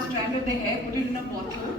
Strangled their hair, put it in a bottle,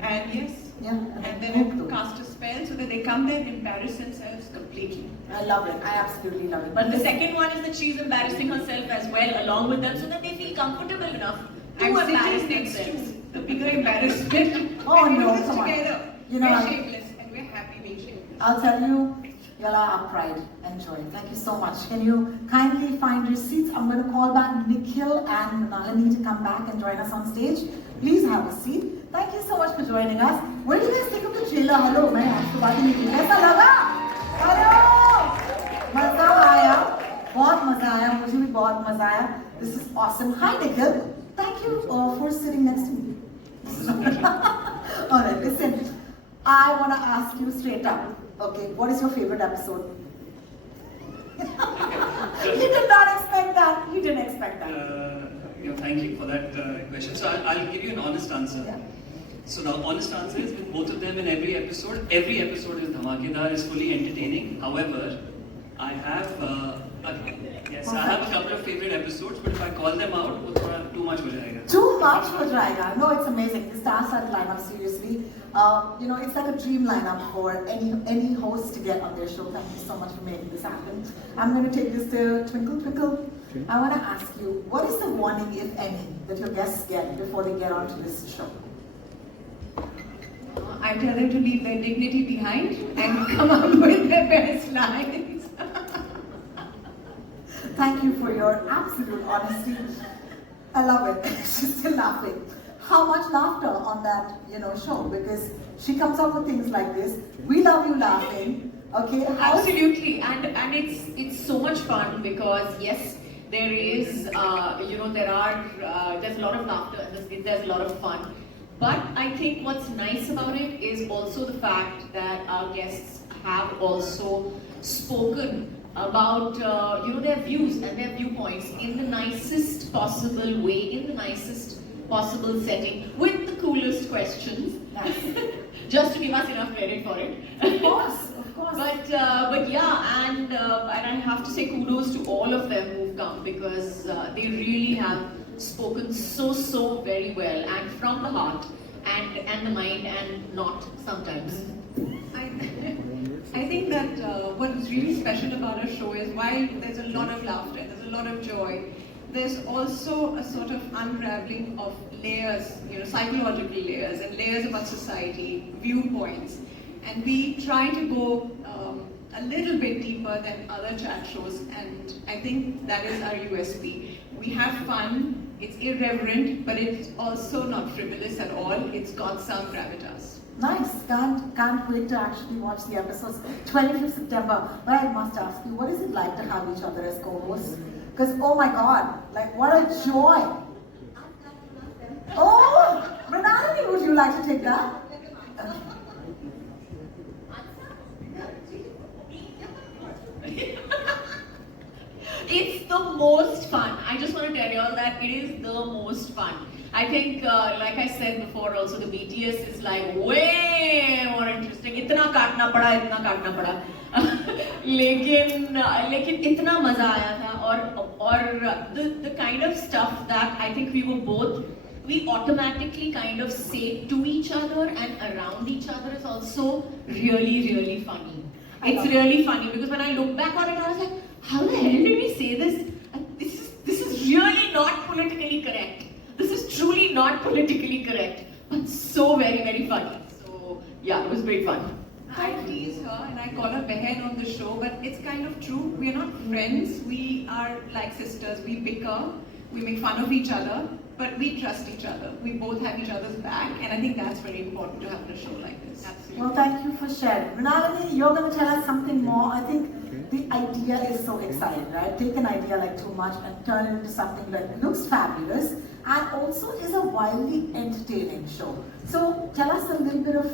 and yes, Yeah. and then cast a spell so that they come there and embarrass themselves completely. I love it. I absolutely love it. But the second one is that she's embarrassing herself as well along with them so that they feel comfortable enough to I'm embarrass sitting next themselves. to the bigger embarrassment. Oh, and we no, do this come on. together. You know, we're shameless and we're happy being shameless. I'll tell you, you'll have pride and joy. Thank you so much. Can you kindly find your seats? I'm going to call back Nikhil and Nalini to come back and join us on stage. Please have a seat. Thank you so much for joining us. What do you guys think of the trailer? Hello, मैं आपको बात नहीं की. कैसा लगा? Hello! मजा आया. बहुत मजा आया. मुझे भी बहुत मजा आया. This is awesome. Hi, Nikhil. Thank you for sitting next to me. Alright, listen. I want to ask you straight up. Okay, what is your favorite episode? He did not expect that. He didn't expect that. Thank you for that question. So I'll give you an honest answer. Yeah. So the honest answer is with both of them in every episode is dhamakedar, is fully entertaining. However, I have I have a couple of favorite episodes, but if I call them out, वो थोड़ा too much हो जाएगा. Too much हो जाएगा. No, it's amazing. The star-studded lineup, seriously. It's like a dream lineup for any host to get on their show. Thank you so much for making this happen. I'm going to take this to Twinkle Twinkle. Okay. I want to ask you, what is the warning, if any, that your guests get before they get onto this show? I tell them to leave their dignity behind and come up with their best lines. Thank you for your absolute honesty. I love it. She's still laughing. How much laughter on that, show? Because she comes up with things like this. We love you laughing. Okay. Absolutely, and it's so much fun because yes, there is there's a lot of laughter and there's a lot of fun. But I think what's nice about it is also the fact that our guests have also spoken about their views and their viewpoints in the nicest possible way, in the nicest possible setting, with the coolest questions. Nice. Just to give us enough credit for it. Of course. But yeah, and I have to say kudos to all of them who've come because they really have spoken so very well and from the heart and the mind and not sometimes. I think that what is really special about our show is while there's a lot of laughter, there's a lot of joy, there's also a sort of unraveling of layers, psychological layers and layers about society, viewpoints. And we try to go a little bit deeper than other chat shows, and I think that is our USP. We have fun, it's irreverent, but it's also not frivolous at all. It's got some gravitas. Nice. Can't wait to actually watch the episodes. 25th September. But I must ask you, what is it like to have each other as co-hosts? Because, oh my God, like what a joy. Oh, Renalini, would you like to take that? It's the most fun. I just want to tell you all that it is the most fun. I think, like I said before, also the BTS is like way more interesting. इतना काटना पड़ा. लेकिन इतना मजा आया था और the kind of stuff that I think we automatically kind of say to each other and around each other is also really funny. It's really funny because when I look back on it, I was like, how the hell did we say this? This is really not politically correct. This is truly not politically correct, but so very funny. So yeah, it was great fun. I tease her and I call her Behan on the show, but it's kind of true. We are not friends. We are like sisters. We bicker, we make fun of each other, but we trust each other. We both have each other's back, and I think that's very important to have in a show like this. Absolutely. Well, thank you for sharing. Renalini, you're going to tell us something more. I think the idea is so exciting, right? Take an idea like too much and turn it into something that looks fabulous and also is a wildly entertaining show. So tell us a little bit of,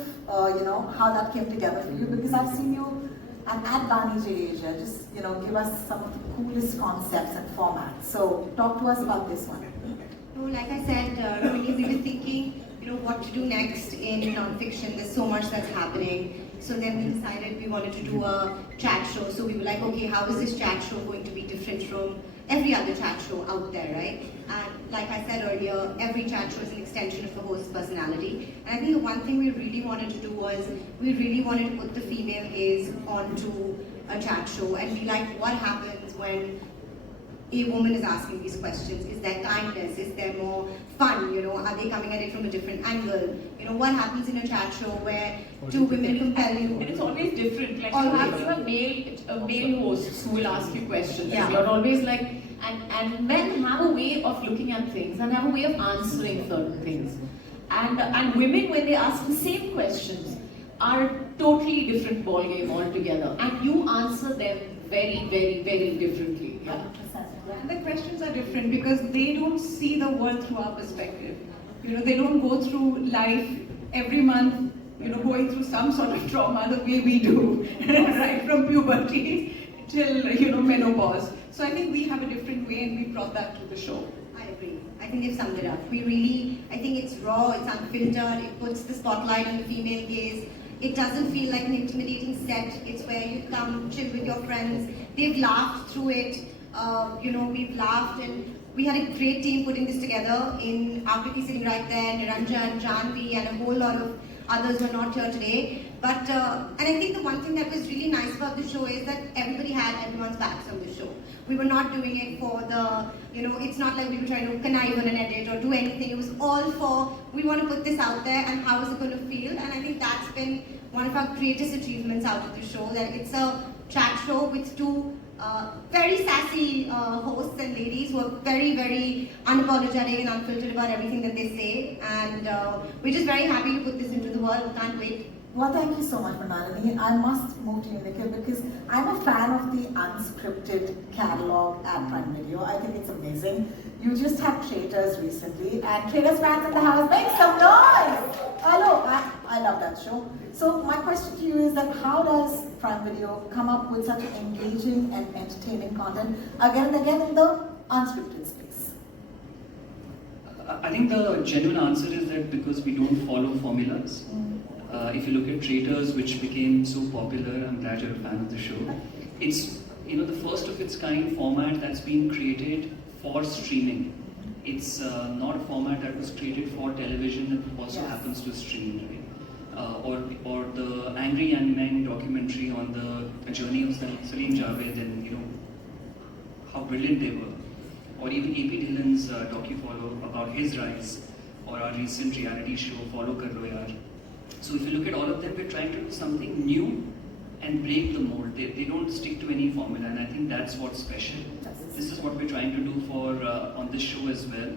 how that came together for you, because I've seen you at Bani J Asia. Just, give us some of the coolest concepts and formats. So talk to us about this one. So like I said, Rohini, we were thinking, what to do next in non-fiction. There's so much that's happening. So then we decided we wanted to do a chat show. So we were like, okay, how is this chat show going to be different from every other chat show out there, right? And like I said earlier, every chat show is an extension of the host's personality. And I think the one thing we really wanted to do was, we really wanted to put the female gaze onto a chat show and be like, what happens when a woman is asking these questions? Is there kindness? Is there more fun? You know, are they coming at it from a different angle? You know, what happens in a chat show where two women compel you? And it's always different. Like Always. you have male hosts who will ask you questions. Yeah. You're always like, and men have a way of looking at things and have a way of answering certain things. And women, when they ask the same questions, are totally different ballgame altogether. And you answer them very, very, very differently. Yeah. And the questions are different because they don't see the world through our perspective. You know, they don't go through life every month, you know, going through some sort of trauma the way we do, right from puberty till, you know, menopause. So I think we have a different way and we brought that to the show. I agree. I think they've summed it up. I think it's raw, it's unfiltered, it puts the spotlight on the female gaze. It doesn't feel like an intimidating set. It's where you come, chill with your friends. They've laughed through it. You know, we've laughed and we had a great team putting this together. In Akriti sitting right there, Niranjan, Janvi, and a whole lot of others who are not here today. But, and I think the one thing that was really nice about the show is that everybody had everyone's backs on the show. We were not doing it for the, you know, it's not like we were trying to connive on an edit or do anything. It was all for, we want to put this out there and how is it going to feel? And I think that's been one of our greatest achievements out of the show, that it's a chat show with two very sassy hosts and ladies who are very, very unapologetic and unfiltered about everything that they say. And we're just very happy to put this into the world. We can't wait. Well, thank you so much, Manalini. I must move to you, Nikhil, because I'm a fan of the unscripted catalog at Prime Video. I think it's amazing. You just had Traitors recently, and Traitors fans in the house, make some noise! Hello, I love that show. So my question to you is that how does Prime Video come up with such engaging and entertaining content again and again in the unscripted space? I think the genuine answer is that because we don't follow formulas. If you look at Traitors, which became so popular, I'm glad you're a fan of the show. It's, you know, the first of its kind format that's been created for streaming. It's not a format that was created for television that also happens to stream, right? Or the Angry Young Men documentary on the journey of Salim Javed and, you know, how brilliant they were. Or even A.P. Dillon's docu-follow about his rise, or our recent reality show, Follow Kar Lo Yaar. So if you look at all of them, we're trying to do something new and break the mold. They don't stick to any formula, and I think that's what's special. This is what we're trying to do for on this show as well.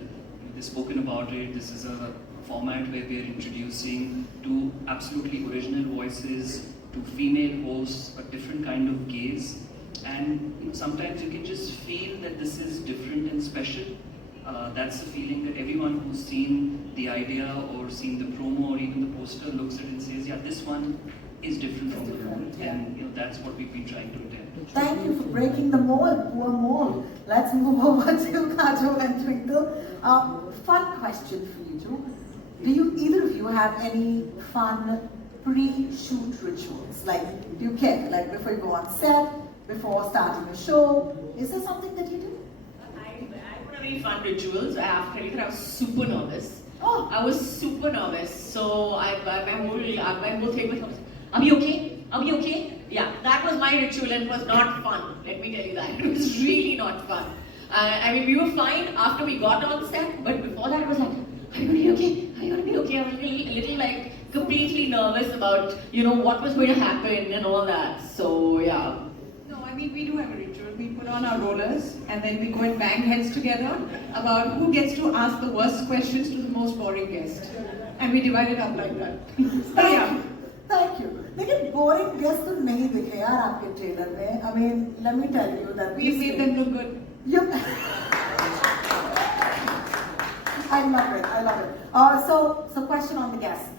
We've spoken about it. This is a format where we're introducing two absolutely original voices, two female hosts, a different kind of gaze. And you know, sometimes you can just feel that this is different and special. That's the feeling that everyone who's seen the idea or seen the promo or even the poster looks at it and says, yeah, this one is different from the mold. And you know, that's what we've been trying to attempt. Thank you for breaking the mold, poor mold. Let's move over to Kajol and Twinkle. Fun question for you two. Do you, either of you have any fun pre-shoot rituals? Like, do you care? Like before you go on set, before starting a show, is there something that you do? I don't have any fun rituals. I have to tell you that I was super nervous. Oh. I was super nervous. So my whole thing was, are we okay? Are we okay? Yeah, that was my ritual and it was not fun. Let me tell you that. It was really not fun. I mean, we were fine after we got on set, but before that it was like, are you gonna be okay? Are you gonna be okay? I was a little like completely nervous about, you know, what was going to happen and all that. So yeah. No, I mean, we do have a ritual. We put on our rollers and then we go and bang heads together about who gets to ask the worst questions to the most boring guest. And we divide it up like that. So yeah. Thank you. लेकिन boring guest तो नहीं दिखे यार आपके trailer में. I mean, let me tell you that We made them look good. You. I love it. I love it. So question on the guests.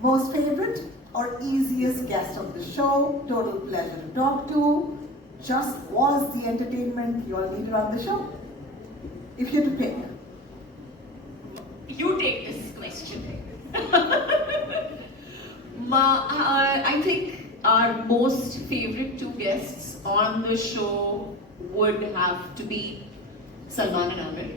Most favorite or easiest guest of the show? Total pleasure to talk to. Just was the entertainment you all needed on the show? If you had to pick. You take this question. I think our most favorite two guests on the show would have to be Salman and Amir.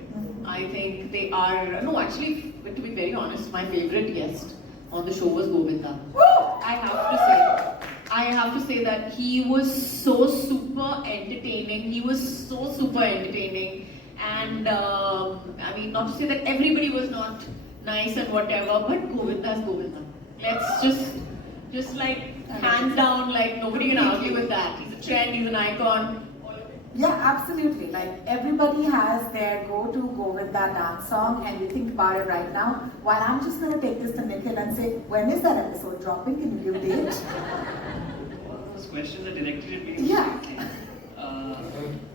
I think they are, no actually, to be very honest, my favorite guest on the show was Govinda. I have to say that he was so super entertaining. And I mean, not to say that everybody was not nice and whatever, but Govinda is Govinda. Let's just like hands down, like nobody can argue with that. He's a trend, he's an icon. Yeah, absolutely. Like everybody has their go-to Govinda dance song, and you think about it right now. While I'm just going to take this to Nikhil and say, when is that episode dropping? Can you give a date? Those questions are directed at me. Yeah.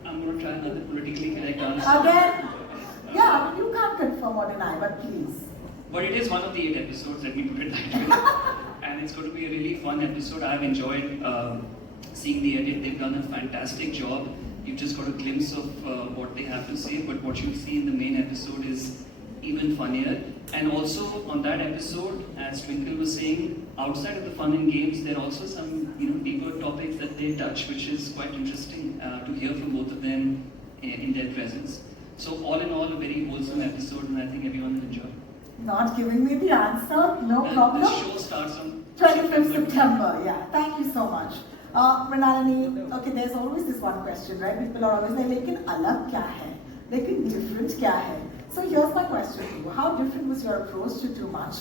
I'm going to try another politically correct answer. Again, yeah, you can't confirm or deny, but please. But it is one of the 8 episodes, let me put it that way. And it's going to be a really fun episode. I've enjoyed seeing the edit. They've done a fantastic job. You've just got a glimpse of what they have to say, but what you see in the main episode is even funnier. And also on that episode, as Twinkle was saying, outside of the fun and games, there are also some deeper topics that they touch, which is quite interesting to hear from both of them in their presence. So all in all, a very wholesome episode, and I think everyone will enjoy. Not giving me the answer, no problem. The show starts on 25th September, yeah. Thank you so much. Mrinalini, okay, there's always this one question, right? People are always like, lekin alag kya hai? Lekin different kya hai? So here's my question to you. How different was your approach to Too Much,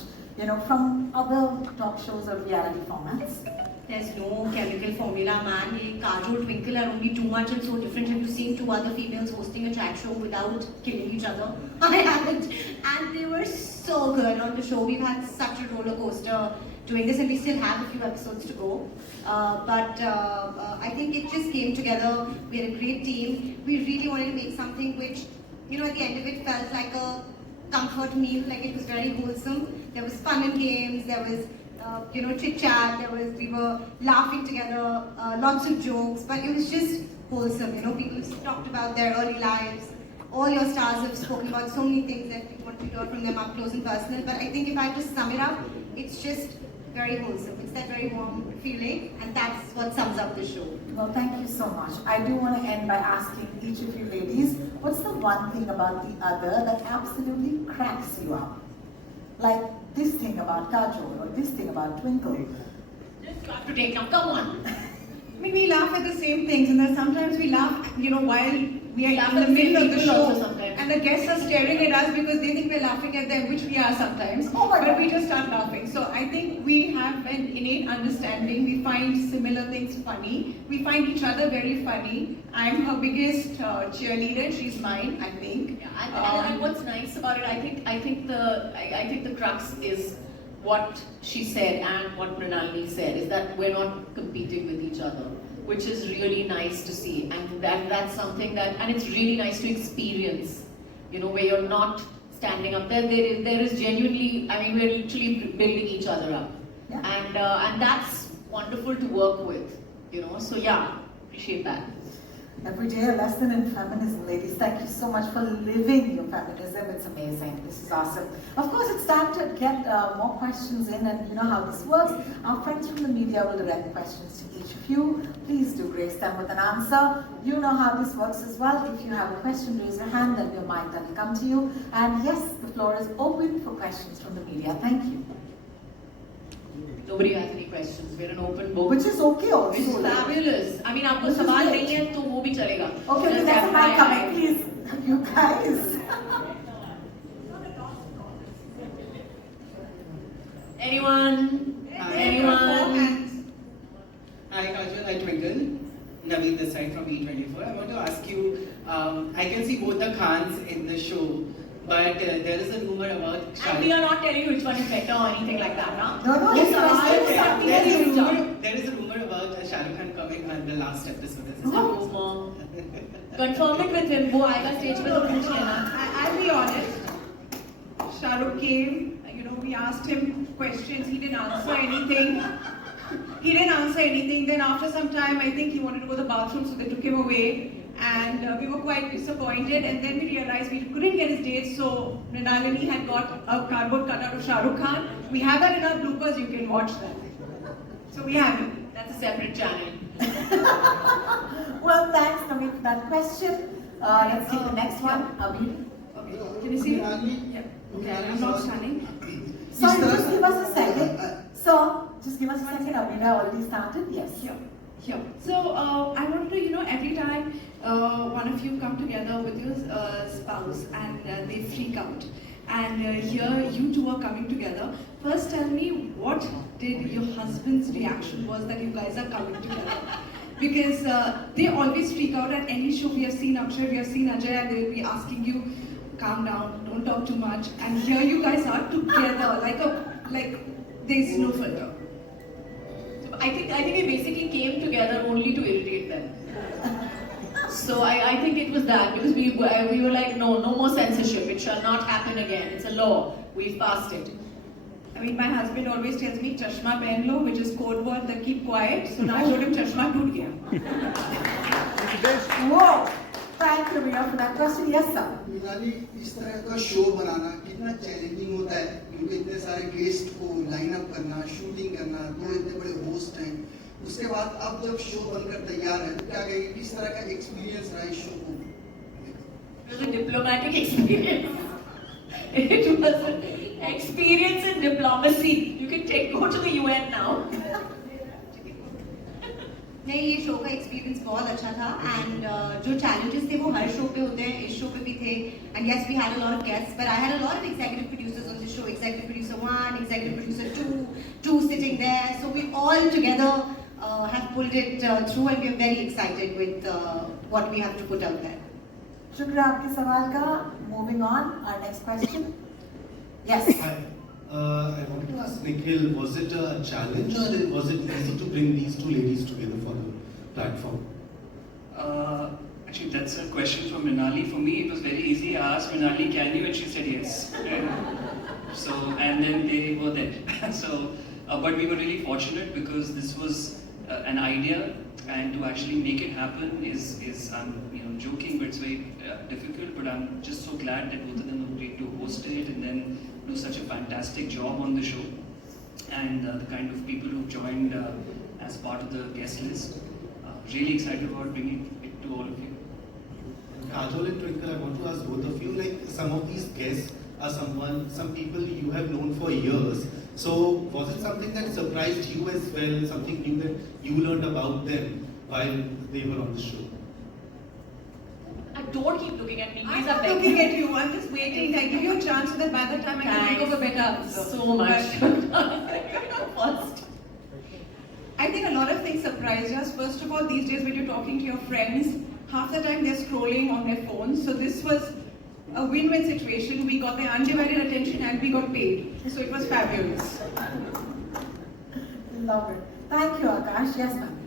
from other talk shows or reality formats? There's no chemical formula, man. Kajol Twinkle are only too much and so different. Have you seen 2 other females hosting a chat show without killing each other? I haven't. And they were so good on the show. We've had such a roller coaster doing this, and we still have a few episodes to go. But I think it just came together. We had a great team. We really wanted to make something which, at the end of it felt like a comfort meal. Like it was very wholesome. There was fun and games. There was chit chat. We were laughing together. Lots of jokes. But it was just wholesome. People talked about their early lives. All your stars have spoken about so many things that we want to hear from them up close and personal. But I think if I just sum it up, it's just very wholesome. It's that very warm feeling, and that's what sums up the show. Well, thank you so much. I do want to end by asking each of you ladies, what's the one thing about the other that absolutely cracks you up? Like this thing about Kajol or this thing about Twinkle. Just got to take now, come on. I mean, we laugh at the same things, and then sometimes we laugh, while we are Laugh in at the the same middle of the people show, also sometimes. and the guests are staring at us because they think we're laughing at them, which we are sometimes. Oh my but God. we just start laughing. So I think we have an innate understanding. We find similar things funny. We find each other very funny. I'm her biggest cheerleader. She's mine, I think. Yeah, and what's nice about it, I think the crux is what she said and what Mrinalini said, is that we're not competing with each other, which is really nice to see, and that's something that, and it's really nice to experience, where you're not standing up there. There is genuinely, I mean, we're literally building each other up, Yeah. and that's wonderful to work with, So yeah, appreciate that. Every day a lesson in feminism, ladies. Thank you so much for living your feminism. It's amazing. This is awesome. Of course, it's time to get more questions in, and you know how this works. Our friends from the media will direct questions to each of you. Please do grace them with an answer. You know how this works as well. If you have a question, raise your hand, then your mic will come to you. And yes, the floor is open for questions from the media. Thank you. Nobody has any questions. We're an open book. Which is okay also. It's fabulous. I mean, आपको Which is सवाल great. नहीं है तो वो भी चलेगा. Okay, Just there's a mic FYI. coming, please. You guys. Anyone? Anyone? Hi Kajol, hi Twinkle. Naveen this side from E24. I want to ask you, I can see both the Khans in the show, but there is a rumor about And we are not telling you which one is better or anything like that, huh? No, Yes, it's I- There is a Yes, rumor, there is a rumor about Shah Rukh Khan coming on the last episode. Is it Oh, Mom. Confirm it with him. वो आएगा stage पे तो पूछ लेना. I'll be honest. Shah Rukh came, we asked him questions, he didn't answer anything. Then after some time, I think he wanted to go to the bathroom, so they took him away. And we were quite disappointed, and then we realized we couldn't get his date, so Mrinalini had got a cardboard cutout of Shah Rukh Khan. We have that in our bloopers, you can watch that. So we have it. That's a separate channel. Well, thanks, Naveen, for that question. Let's take the next one. Abhi. Okay. Can you see me? Yeah. Okay, I'm not standing. Sorry, just give us a second. So, just give us a second. Abhira already started. Yes. Here. So I want to, every time one of you come together with your spouse and they freak out, and here you two are coming together. First, tell me what did your husband's reaction was that you guys are coming together? Because they always freak out at any show. We have seen Akshay, we have seen Ajay, and they will be asking you, calm down, don't talk too much. And here you guys are together, like there's no filter. I think we basically came together only to irritate them. So I think it was that, because we were like, no more censorship. It shall not happen again. It's a law. We've passed it. I mean, my husband always tells me chashma pehen lo, which is code word that keep quiet. So now I told him chashma toot gaya. Whoa! Thank you, Riya, for that question. Yes, sir. मिनाली, इस तरह का show बनाना कितना challenging होता है, क्योंकि इतने सारे guest को लाइन अप करना, शूटिंग करना, दो इतने बड़े होस्ट हैं. उसके बाद अब जब शो बनकर तैयार है, तो क्या कहेंगे, किस तरह का एक्सपीरियंस रहा इस शो को? It was a diplomatic experience. It was an experience in diplomacy. You can go to the UN now. नहीं, ये शो का एक्सपीरियंस बहुत अच्छा था, एंड जो चैलेंजेस थे वो हर शो पे होते हैं, इस शो पे भी थे. And yes, we had a lot of guests, but I had a lot of executive producers on this show. Executive producer 1, executive producer 2 sitting there, so we all together have pulled it through, and we are very excited with what we have to put out there. शुक्रिया आपके सवाल का. Moving on, our next question. Yes. Hi. I wanted to ask Nikhil, was it a challenge or was it easy to bring these two ladies together for the platform? Actually, that's a question from Minali. For me, it was very easy. I asked Minali, can you? And she said yes. So, and then they were there. So, but we were really fortunate because this was an idea, and to actually make it happen is I'm joking, but it's very difficult. But I'm just so glad that both of them agreed to host it and then do such a fantastic job on the show, and the kind of people who joined as part of the guest list. Really excited about bringing it to all of you. Kajol and Twinkle, I want to ask both of you, like some of these guests are some people you have known for years. So was it something that surprised you as well, something new that you learned about them while they were on the show? Don't keep looking at me. I'm not looking at you. I'm just waiting. I give you a chance so that by the time I can think of a better answer. So much. First, I think a lot of things surprise us. First of all, these days when you're talking to your friends, half the time they're scrolling on their phones. So this was a win-win situation. We got their undivided attention and we got paid. So it was fabulous. Love it. Thank you, Akash. Yes, ma'am.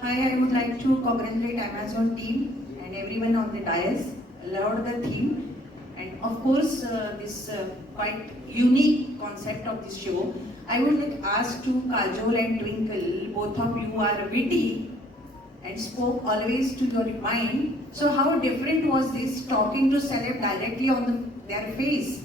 Hi, I would like to congratulate Amazon team and everyone on the dais. Loved the theme, and of course this quite unique concept of this show. I would like ask to Kajol and Twinkle, both of you are witty and spoke always to your mind. So how different was this talking to celeb directly on their face?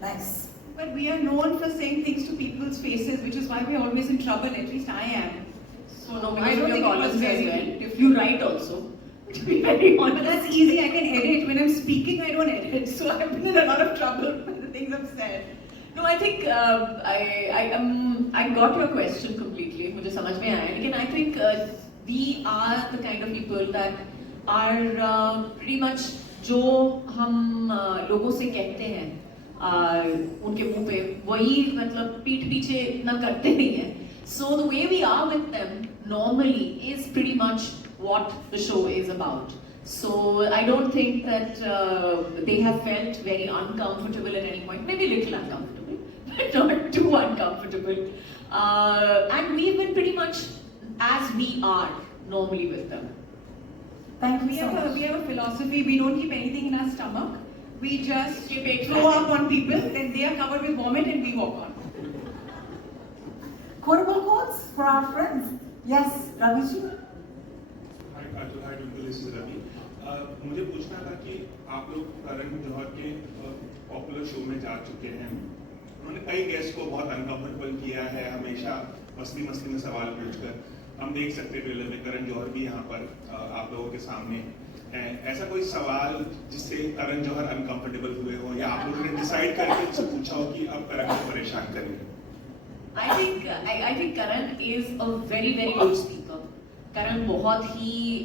Nice. But we are known for saying things to people's faces, which is why we're always in trouble. At least I am. So no, I don't think it was very different. You write also. To be very honest. But that's easy. I can edit. When I'm speaking, I don't edit. So I've been in a lot of trouble with the things I've said. No, I think I got your question completely. मुझे समझ में आया. लेकिन I think we are the kind of people that are pretty much जो हम लोगों से कहते हैं उनके मुंह पे वही मतलब पीठ पीछे इतना करते नहीं हैं. So the way we are with them normally is pretty much what the show is about. So I don't think that they have felt very uncomfortable at any point. Maybe a little uncomfortable, but not too uncomfortable. And we've been pretty much as we are normally with them. Thank you We so much. have a philosophy. We don't keep anything in our stomach. We just throw up on people, then they are covered with vomit and we walk on. Quotable quotes for our friends. Yes, Ravi ji. Hi Twinkle, this is Ravi. मुझे पूछना था कि आप लोग करण जौहर के popular show में जा चुके हैं. उन्होंने कई गेस्ट को बहुत अनकंफर्टेबल किया है, हमेशा मस्ती में सवाल पूछकर. हम देख सकते ट्रेलर में करण जौहर भी यहाँ पर आप लोगों के सामने ऐसा कोई सवाल जिससे करण जौहर अनकंफर्टेबल हुए हो या आप लोगों ने डिसाइड करके उनसे पूछा हो कि अब करण को परेशान करेंगे? I think Karan is a very good speaker. Karan बहुत ही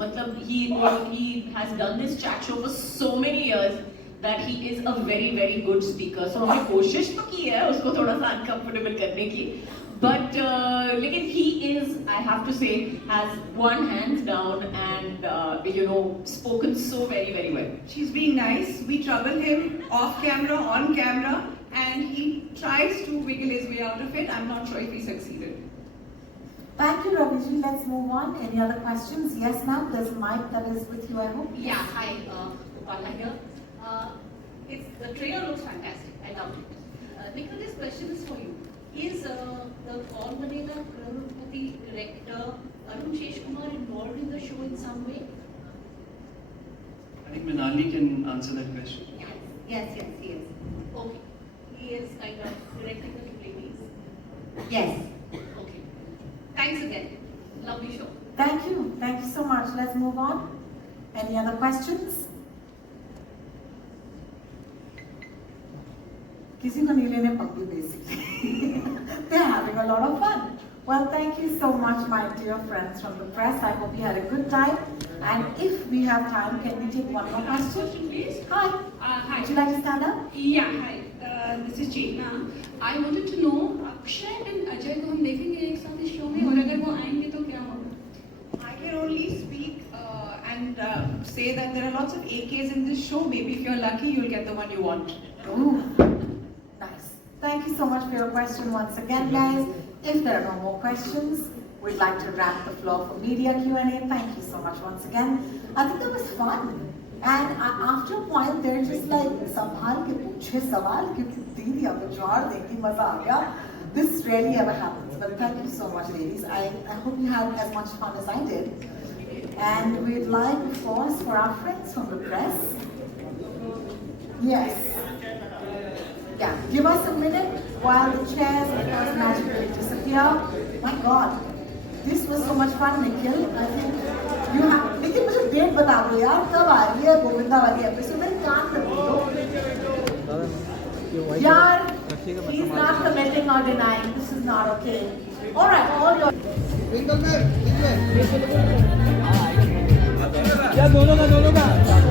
मतलब he has done this chat show for so many years that he is a very good speaker. So हमने कोशिश तो की है उसको थोड़ा सा uncomfortable करने की, but लेकिन he is, I have to say, has won hands down and spoken so very well. She's being nice. We trouble him off camera, on camera, and he tries to wiggle his way out of it. I'm not sure if he succeeded. Thank you, Raviji. Let's move on. Any other questions? Yes, ma'am. There's a mic that is with you, I hope. Yeah, hi, Gopala here. The trailer looks fantastic. I loved it. Nikhil, this question is for you. Is the Kaun Banega Crorepati director Arun Sheshkumar involved in the show in some way? I think Minali can answer that question. Yes, he is. Okay. He is kind of directing the two ladies. Yes. Okay. Thanks again. Lovely show. Thank you. Thank you so much. Let's move on. Any other questions? Kisi ko nahi lene pagdi basically. They're having a lot of fun. Well, thank you so much, my dear friends from the press. I hope you had a good time. And if we have time, can we take one more question? Please. Hi. Would you like to stand up? Yeah, hi. This is Chena. I wanted to know, Akshay and Ajay को हम देखेंगे एक साथ इस show में और अगर वो आएंगे तो क्या होगा? I can only speak and say that there are lots of AKs in this show. Maybe if you're lucky, you'll get the one you want. Ooh, nice. Thank you so much for your question once again, guys. If there are no more questions, we'd like to wrap the floor for media Q&A. Thank you so much once again. I think that was fun. And after a point, they're just like, "Sambhal ke puche sawal kyunki didi ab jawar dekhi maza aa gaya." This rarely ever happens. But thank you so much, ladies. I hope you had as much fun as I did. And we'd like, of course, for our friends from the press. Yes. Yeah, give us a minute while the chairs, of course, magically disappear. My God, this was so much fun, Nikhil. I think you have. लेकिन मुझे date बता दो यार, कब आ रही है गोविंदा वाली episode? मेरे कान में बोलो यार. He's not committing or denying. This is not okay. All right, all your. Twinkle,